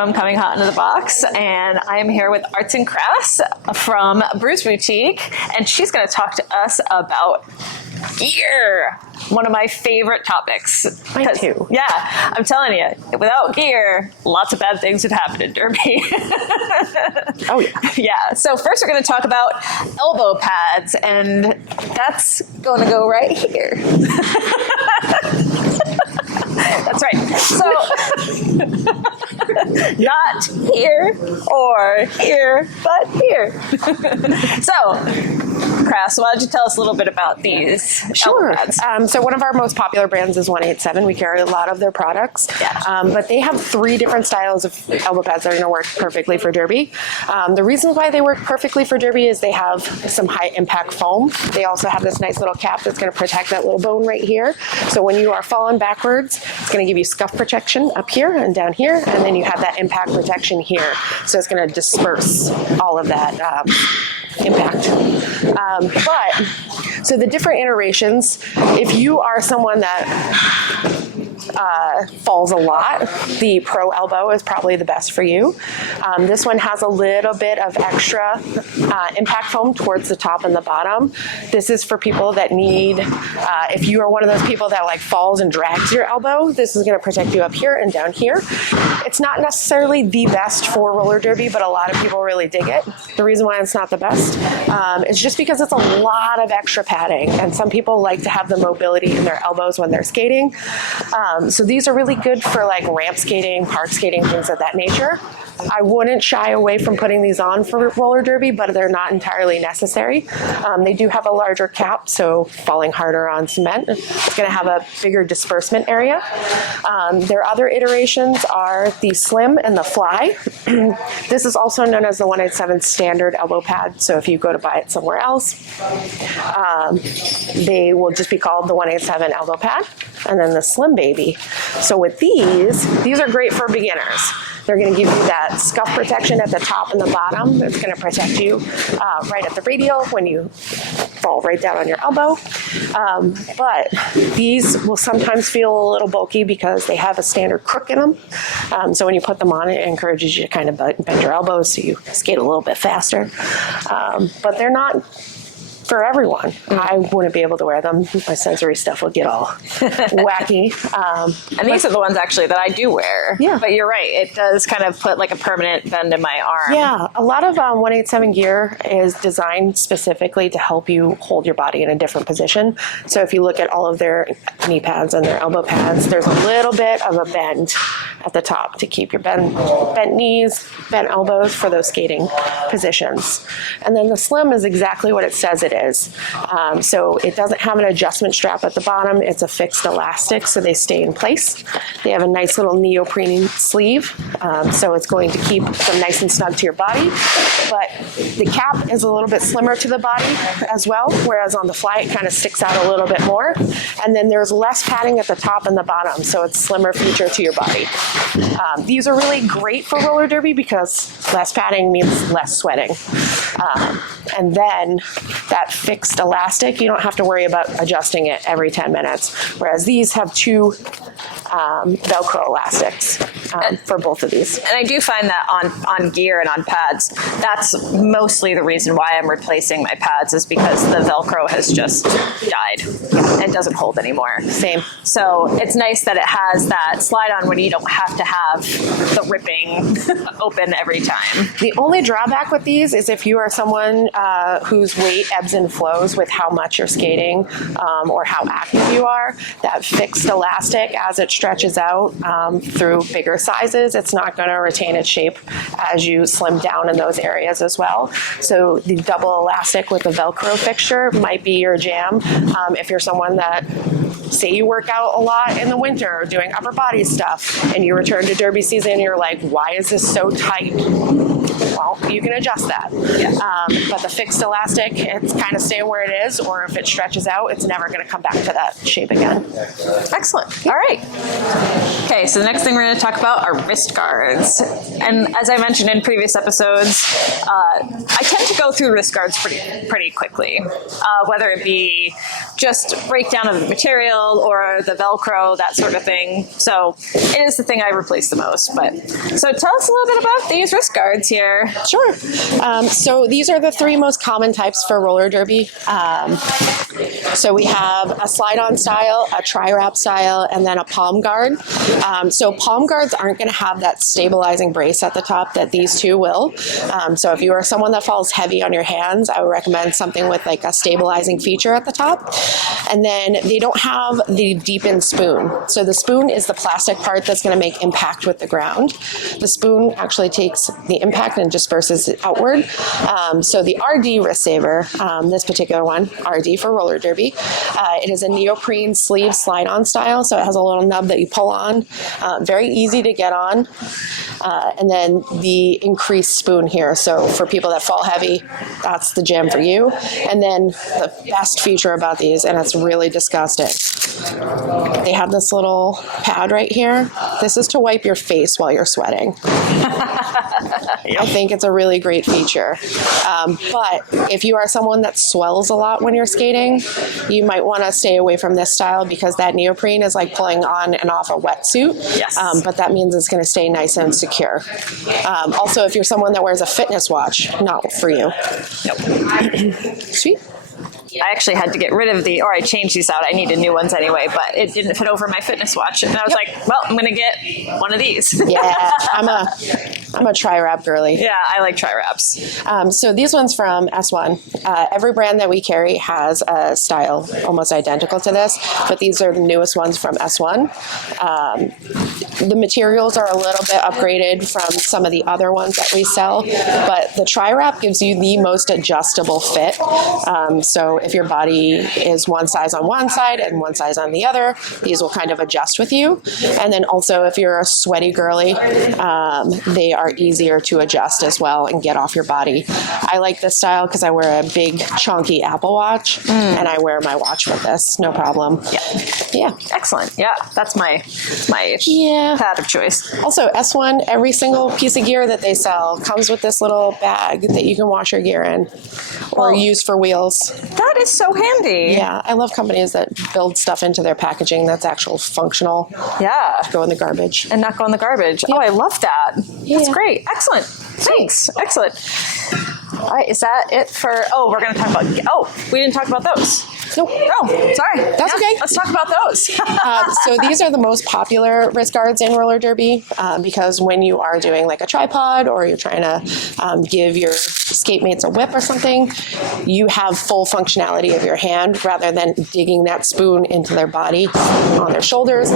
from Coming Hot Into the Box, and I am here with Arts and Crass from Bruised Boutique, and she's going to talk to us about gear, one of my favorite topics. Mine too. Yeah, I'm telling you, without gear, lots of bad things would happen in Derby. Oh yeah. Yeah, so first we're going to talk about elbow pads, and that's going to go right here. That's right. So, not here or here, but here. So, Crass, why don't you tell us a little bit about these elbow pads? So one of our most popular brands is 187. We carry a lot of their products. Yeah. But they have 3 different styles of elbow pads that are going to work perfectly for Derby. The reason why they work perfectly for Derby is they have some high impact foam. They also have this nice little cap that's going to protect that little bone right here. So when you are falling backwards, it's going to give you scuff protection up here and down here, and then you have that impact protection here. So it's going to disperse all of that impact. So the different iterations, if you are someone that falls a lot, the Pro Elbow is probably the best for you. This one has a little bit of extra impact foam towards the top and the bottom. This is for people that need, if you are one of those people that like falls and drags your elbow, this is going to protect you up here and down here. It's not necessarily the best for roller derby, but a lot of people really dig it. The reason why it's not the best is just because it's a lot of extra padding, and some people like to have the mobility in their elbows when they're skating. So these are really good for like ramp skating, park skating, things of that nature. I wouldn't shy away from putting these on for roller derby, but they're not entirely necessary. They do have a larger cap, so falling harder on cement, it's going to have a bigger disbursement area. Their other iterations are the Slim and the Fly. This is also known as the 187 standard elbow pad, so if you go to buy it somewhere else, they will just be called the 187 elbow pad, and then the Slim Baby. So with these are great for beginners. They're going to give you that scuff protection at the top and the bottom. It's going to protect you right at the radial when you fall right down on your elbow. But these will sometimes feel a little bulky because they have a standard crook in them. So when you put them on, it encourages you to kind of bend your elbows so you skate a little bit faster. But they're not for everyone. I wouldn't be able to wear them. My sensory stuff would get all wacky. And these are the ones actually that I do wear. Yeah. But you're right. It does kind of put like a permanent bend in my arm. Yeah. A lot of 187 gear is designed specifically to help you hold your body in a different position. So if you look at all of their knee pads and their elbow pads, there's a little bit of a bend at the top to keep your bent knees, bent elbows for those skating positions. And then the Slim is exactly what it says it is. So it doesn't have an adjustment strap at the bottom. It's a fixed elastic, so they stay in place. They have a nice little neoprene sleeve, so it's going to keep them nice and snug to your body. But the cap is a little bit slimmer to the body as well, whereas on the Fly it kind of sticks out a little bit more. And then there's less padding at the top and the bottom, so it's slimmer feature to your body. These are really great for roller derby because less padding means less sweating. And then that fixed elastic, you don't have to worry about adjusting it every 10 minutes. Whereas these have 2 Velcro elastics for both of these. And I do find that on gear and on pads, that's mostly the reason why I'm replacing my pads is because the Velcro has just died and doesn't hold anymore. Same. So it's nice that it has that slide on when you don't have to have the ripping open every time. The only drawback with these is if you are someone whose weight ebbs and flows with how much you're skating or how active you are, that fixed elastic as it stretches out through bigger sizes, it's not going to retain its shape as you slim down in those areas as well. So the double elastic with the Velcro fixture might be your jam. If you're someone that, say you work out a lot in the winter doing upper body stuff and you return to derby season and you're like, why is this so tight? Well, you can adjust that. Yeah. But the fixed elastic, it's kind of staying where it is, or if it stretches out, it's never going to come back to that shape again. Excellent. All right. Okay, so the next thing we're going to talk about are wrist guards. And as I mentioned in previous episodes, I tend to go through wrist guards pretty quickly, whether it be just breakdown of the material or the Velcro, that sort of thing. So it is the thing I replace the most. But so tell us a little bit about these wrist guards here. Sure. So these are the three most common types for roller derby. So we have a slide-on style, a tri-wrap style, and then a palm guard. So palm guards aren't going to have that stabilizing brace at the top that these two will. So if you are someone that falls heavy on your hands, I would recommend something with like a stabilizing feature at the top. And then they don't have the deepened spoon. So the spoon is the plastic part that's going to make impact with the ground. The spoon actually takes the impact and disperses it outward. So the RD wrist saver, this particular one, RD for roller derby, it is a neoprene sleeve slide-on style. So it has a little nub that you pull on, very easy to get on. And then the increased spoon here. So for people that fall heavy, that's the jam for you. And then the best feature about these, and it's really disgusting, they have this little pad right here. This is to wipe your face while you're sweating. I think it's a really great feature. But if you are someone that swells a lot when you're skating, you might want to stay away from this style because that neoprene is like pulling on and off a wetsuit. Yes. But that means it's going to stay nice and secure. Also, if you're someone that wears a fitness watch, not for you. Nope. Sweet. I actually had to get rid of I changed these out. I needed new ones anyway, but it didn't fit over my fitness watch. And I was like, well, I'm going to get one of these. Yeah, I'm a tri-wrap girly. Yeah, I like tri-wraps. So these ones from S1, every brand that we carry has a style almost identical to this, but these are the newest ones from S1. The materials are a little bit upgraded from some of the other ones that we sell, but the tri-wrap gives you the most adjustable fit. So if your body is one size on one side and one size on the other, these will kind of adjust with you. And then also if you're a sweaty girly, they are easier to adjust as well and get off your body. I like this style because I wear a big chunky Apple Watch and I wear my watch with this, no problem. Yeah. Excellent. Yeah, that's my pad of choice. Also, S1, every single piece of gear that they sell comes with this little bag that you can wash your gear in or use for wheels. That is so handy. Yeah, I love companies that build stuff into their packaging that's actual functional. Yeah. Go in the garbage. And not go in the garbage. Yep. Oh, I love that. That's Yeah. great. Excellent. Thanks. Excellent. All right, is that it for, we're going to talk about, we didn't talk about those. Nope. Oh, sorry. That's okay. Let's talk about those. So these are the most popular wrist guards in roller derby because when you are doing like a tripod or you're trying to give your skate mates a whip or something, you have full functionality of your hand rather than digging that spoon into their body on their shoulders.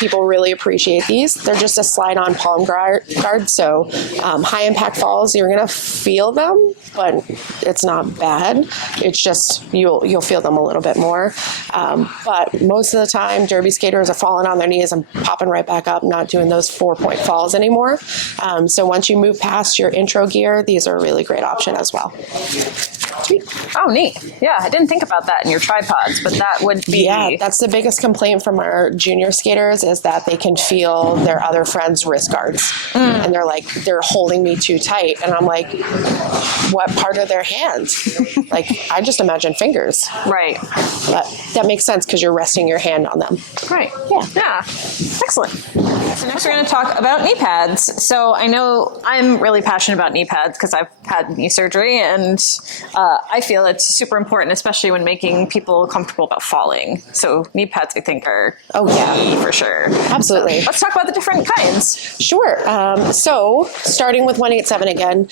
People really appreciate these. They're just a slide-on palm guard, so high impact falls, you're gonna feel them, but it's not bad. It's just you'll feel them a little bit more. But most of the time, derby skaters are falling on their knees and popping right back up, not doing those 4-point falls anymore. So once you move past your intro gear, these are a really great option as well. Sweet. Oh, neat. Yeah, I didn't think about that in your tripods, but that would be... Yeah, that's the biggest complaint from our junior skaters is that they can feel their other friends' wrist guards. And they're like, they're holding me too tight. And I'm like, what part of their hands? Like, I just imagine fingers. Right. But that makes sense because you're resting your hand on them. Right. Yeah. Yeah. Excellent. So next we're going to talk about knee pads. So I know I'm really passionate about knee pads because I've had knee surgery, and I feel it's super important, especially when making people comfortable about falling. So knee pads, I think, are key for sure. Absolutely. So let's talk about the different kinds. Sure. So starting with 187 again,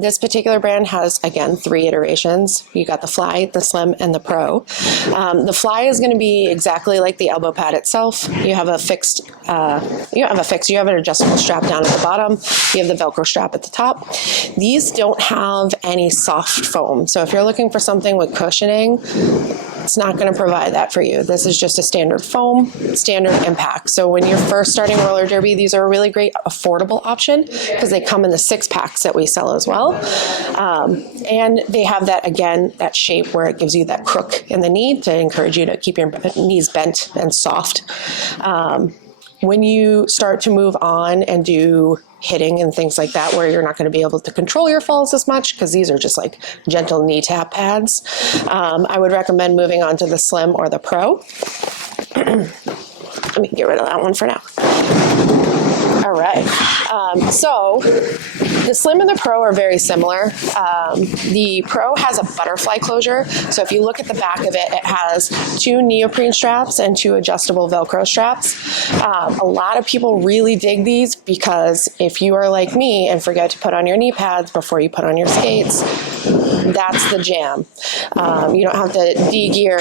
this particular brand has, again, 3 iterations. You got the Fly, the Slim, and the Pro. The Fly is going to be exactly like the elbow pad itself. You have a fixed, you have an adjustable strap down at the bottom. You have the Velcro strap at the top. These don't have any soft foam. So if you're looking for something with cushioning, it's not going to provide that for you. This is just a standard foam, standard impact. So when you're first starting roller derby, these are a really great affordable option because they come in the 6-packs that we sell as well. And they have that, again, that shape where it gives you that crook in the knee to encourage you to keep your knees bent and soft. when you start to move on and do hitting and things like that, where you're not going to be able to control your falls as much, because these are just like gentle knee tap pads, I would recommend moving on to the Slim or the Pro. Let me get rid of that one for now. All right. So the Slim and the Pro are very similar. The Pro has a butterfly closure. So if you look at the back of it, it has 2 neoprene straps and 2 adjustable Velcro straps. A lot of people really dig these because if you are like me and forget to put on your knee pads before you put on your skates, that's the jam. You don't have to de-gear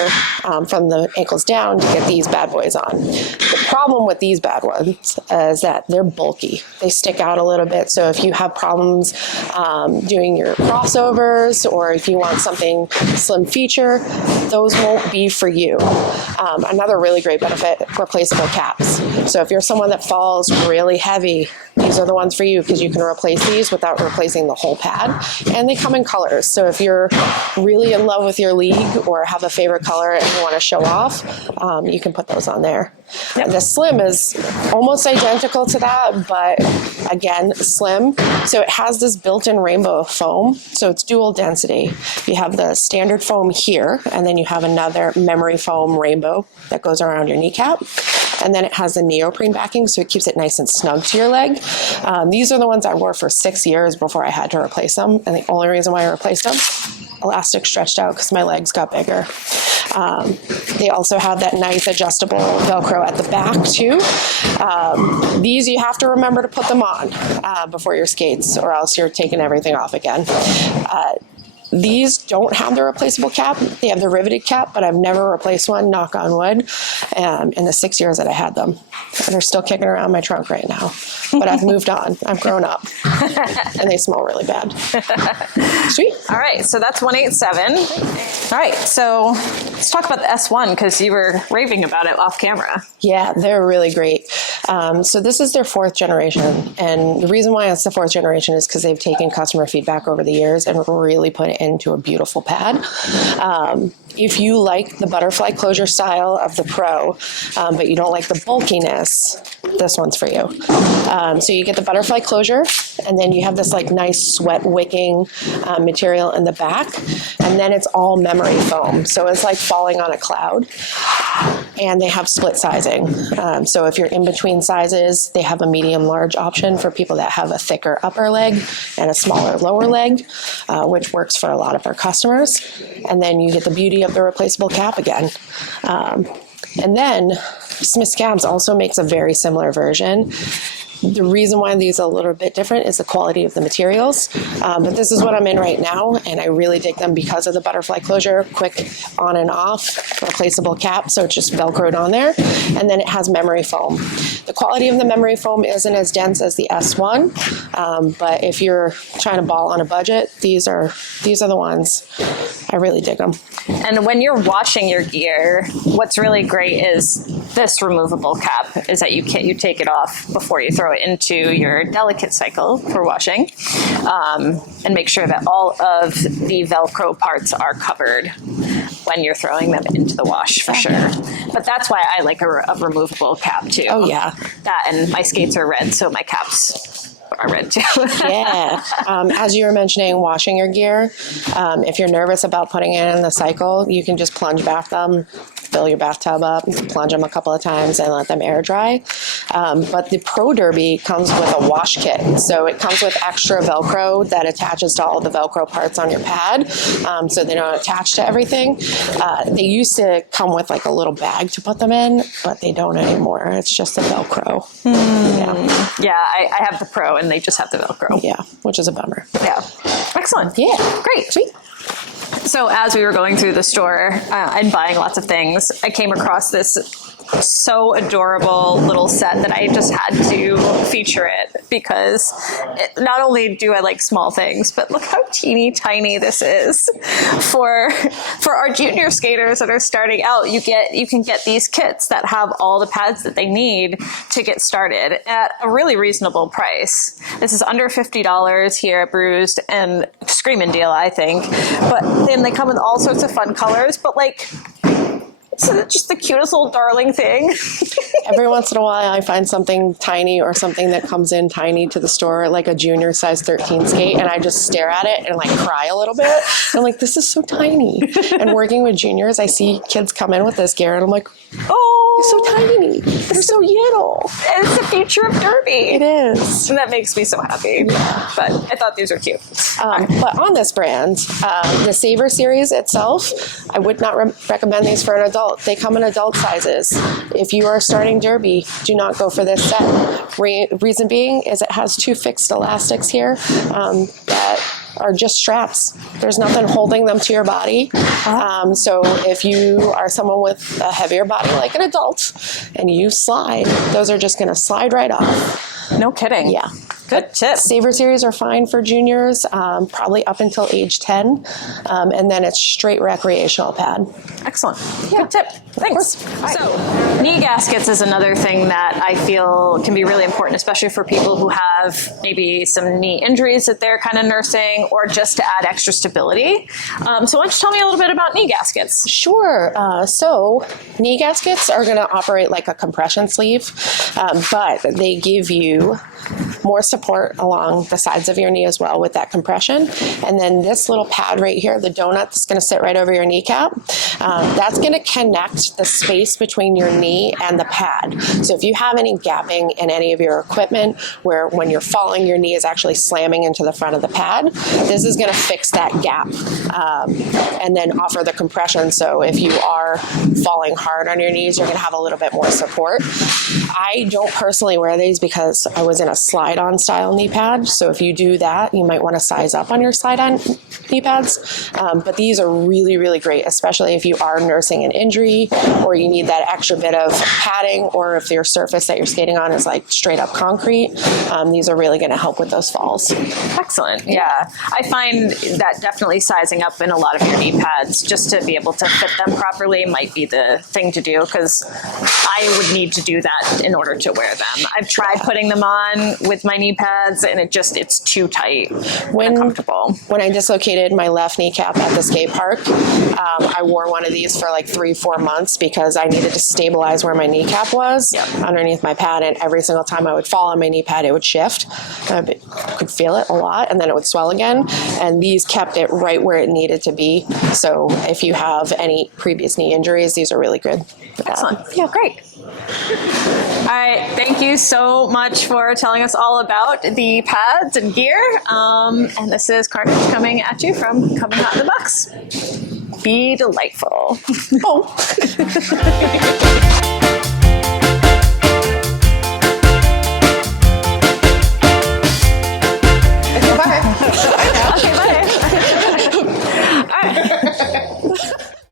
from the ankles down to get these bad boys on. The problem with these bad ones is that they're bulky. They stick out a little bit. So if you have problems doing your crossovers, or if you want something slim feature, those won't be for you. Another really great benefit, replaceable caps. So if you're someone that falls really heavy, these are the ones for you, because you can replace these without replacing the whole pad. And they come in colors. So if you're really in love with your league or have a favorite color and you want to show off, you can put those on there. Yep. The Slim is almost identical to that, but again, slim. So it has this built-in rainbow foam. So it's dual density. You have the standard foam here, and then you have another memory foam rainbow that goes around your kneecap. And then it has the neoprene backing, so it keeps it nice and snug to your leg. These are the ones I wore for 6 years before I had to replace them. And the only reason why I replaced them, elastic stretched out because my legs got bigger. They also have that nice adjustable Velcro at the back too. These you have to remember to put them on before your skates, or else you're taking everything off again. These don't have the replaceable cap. They have the riveted cap, but I've never replaced one, knock on wood, in the 6 years that I had them. They're still kicking around my trunk right now. But I've moved on. I've grown up. And they smell really bad. Sweet. All right, so that's 187. All right, so let's talk about the S1, because you were raving about it off camera. Yeah, they're really great. So this is their 4th generation. And the reason why it's the 4th generation is because they've taken customer feedback over the years and really put it into a beautiful pad. If you like the butterfly closure style of the Pro, but you don't like the bulkiness, this one's for you. So you get the butterfly closure, and then you have this like nice sweat wicking material in the back, and then it's all memory foam. So it's like falling on a cloud. And they have split sizing. So if you're in between sizes, they have a medium large option for people that have a thicker upper leg and a smaller lower leg, which works for a lot of our customers. And then you get the beauty of the replaceable cap again. And then Smith Scabs also makes a very similar version. The reason why these are a little bit different is the quality of the materials. But this is what I'm in right now, and I really dig them because of the butterfly closure, quick on and off, replaceable cap, so it's just Velcroed on there. And then it has memory foam. The quality of the memory foam isn't as dense as the S1, but if you're trying to ball on a budget, these are the ones. I really dig them. And when you're washing your gear, what's really great is this removable cap, is that you take it off before you throw it into your delicate cycle for washing, and make sure that all of the Velcro parts are covered when you're throwing them into the wash, for sure. But that's why I like a removable cap too. Oh yeah. That, and my skates are red, so my caps are red too. Yeah. As you were mentioning, washing your gear, if you're nervous about putting it in the cycle, you can just plunge bath them, fill your bathtub up, plunge them a couple of times, and let them air dry. But the Pro Derby comes with a wash kit. So it comes with extra Velcro that attaches to all the Velcro parts on your pad, so they don't attach to everything. They used to come with like a little bag to put them in, but they don't anymore. It's just the Velcro. Yeah, I have the Pro, and they just have the Velcro. Yeah, which is a bummer. Yeah. Excellent. Yeah. Great. Sweet. So as we were going through the store and buying lots of things, I came across this so adorable little set that I just had to feature it, because not only do I like small things, but look how teeny tiny this is. For our junior skaters that are starting out, you can get these kits that have all the pads that they need to get started at a really reasonable price. This is under $50 here at Bruised, and screaming deal, I think. But then they come in all sorts of fun colors, but like, It's just the cutest little darling thing. Every once in a while, I find something tiny or something that comes in tiny to the store, like a junior size 13 skate, and I just stare at it and like cry a little bit. I'm like, this is so tiny. And working with juniors, I see kids come in with this gear, and I'm like, oh, it's so tiny. They're so little. It's the future of Derby. It is. And that makes me so happy. Yeah. But I thought these were cute. But on this brand, the Saver series itself, I would not recommend these for an adult. They come in adult sizes. If you are starting derby, do not go for this set. Reason being is it has 2 fixed elastics here that are just straps. There's nothing holding them to your body. So if you are someone with a heavier body like an adult and you slide, those are just going to slide right off. No kidding. Yeah. Good tip. Saver series are fine for juniors, probably up until age 10, and then it's straight recreational pad. Excellent. Yeah. Good tip. Thanks. So, knee gaskets is another thing that I feel can be really important, especially for people who have maybe some knee injuries that they're kind of nursing, or just to add extra stability. So why don't you tell me a little bit about knee gaskets? Sure. So knee gaskets are going to operate like a compression sleeve, but they give you more support along the sides of your knee as well with that compression. And then this little pad right here, the donut that's going to sit right over your kneecap, that's going to connect the space between your knee and the pad. So if you have any gapping in any of your equipment where when you're falling, your knee is actually slamming into the front of the pad, this is going to fix that gap and then offer the compression. So if you are falling hard on your knees, you're going to have a little bit more support. I don't personally wear these because I was in a slide-on style knee pad. So if you do that, you might want to size up on your slide-on knee pads. But these are really, really great, especially if you are nursing an injury or you need that extra bit of padding, or if your surface that you're skating on is like straight up concrete. These are really going to help with those falls. Excellent. Yeah. I find that definitely sizing up in a lot of your knee pads just to be able to fit them properly might be the thing to do, because I would need to do that in order to wear them. I've tried putting them on with my knee pads and it's too tight and uncomfortable. When I dislocated my left kneecap at the skate park, I wore one of these for like 3-4 months because I needed to stabilize where my kneecap was underneath my pad, and every single time I would fall on my knee pad, it would shift. I could feel it a lot, and then it would swell again, and these kept it right where it needed to be. So if you have any previous knee injuries, these are really good for that. Excellent. Yeah, great. All right, thank you so much for telling us all about the pads and gear. And this is Karnage coming at you from Coming Hot in the Box. Be delightful. Oh.